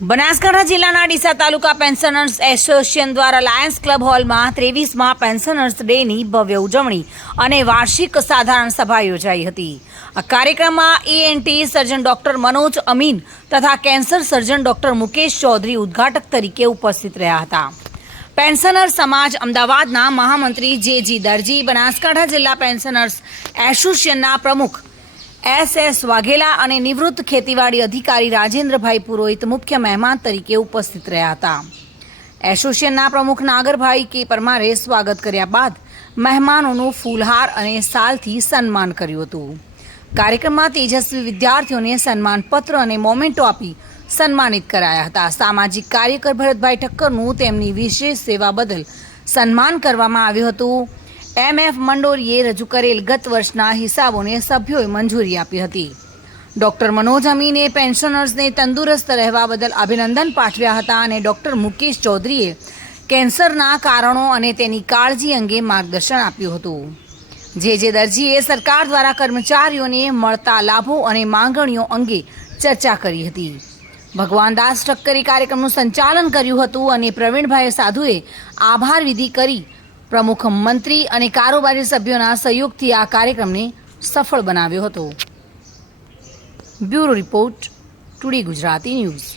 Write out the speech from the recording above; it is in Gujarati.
બનાસકાંઠા જિલ્લાના ડીસા તાલુકા પેન્શનર્સ એસોસિએશન દ્વારા લાયન્સ ક્લબ હોલમાં ત્રેવીસમાં પેન્શનર્સ ડેની ભવ્ય ઉજવણી અને વાર્ષિક સાધારણ સભા યોજાઈ હતી. આ કાર્યક્રમમાં ENT surgeon doctor Manoj Amin તથા cancer surgeon doctor Mukesh Chaudhary ઉદ્ઘાટક તરીકે ઉપસ્થિત રહ્યા હતા. પેન્શનર સમાજ અમદાવાદના મહામંત્રી જે જી દરજી, બનાસકાંઠા જિલ્લા પેન્શનર્સ એસોસિએશનના પ્રમુખ એસ એસ વાઘેલા અને નિવૃત્ત ખેતીવાડી અધિકારી રાજેન્દ્રભાઈ પુરોહિત મુખ્ય મહેમાન તરીકે ઉપસ્થિત રહ્યા હતા. એસોસિએશનના પ્રમુખ નાગરભાઈ કે પરમારે સ્વાગત કર્યા બાદ મહેમાનોનું ફૂલહાર અને સાલથી સન્માન કર્યું હતું. કાર્યક્રમમાં તેજસ્વી વિદ્યાર્થીઓને સન્માનપત્ર અને મોમેન્ટો આપી સન્માનિત કરાયા હતા. સામાજિક કાર્યકર ભરતભાઈ ઠક્કરનું તેમની વિશેષ સેવા બદલ સન્માન કરવામાં આવ્યું હતું. એમએફ મંડોરીએ રજૂ કરેલ ગત વર્ષના હિસાબોને સભ્યોએ મંજૂરી આપી હતી. ડોક્ટર મનોજ અમીને પેન્શનર્સને તંદુરસ્ત રહેવા બદલ અભિનંદન પાઠવ્યા હતા અને ડોક્ટર મુકેશ ચૌધરીએ કેન્સરના કારણો અને તેની કાળજી અંગે માર્ગદર્શન આપ્યું હતું. જે જે દરજીએ સરકાર દ્વારા કર્મચારીઓને મળતા લાભો અને માંગણીઓ અંગે ચર્ચા કરી હતી. ભગવાન દાસ ઠક્કરે કાર્યક્રમનું સંચાલન કર્યું હતું અને પ્રવીણભાઈ સાધુએ આભાર વિધિ કરી પ્રમુખ મંત્રી અને કારોબારી સભ્યોના સહયોગથી આ કાર્યક્રમને સફળ બનાવ્યો હતો. Bureau report today Gujarati news.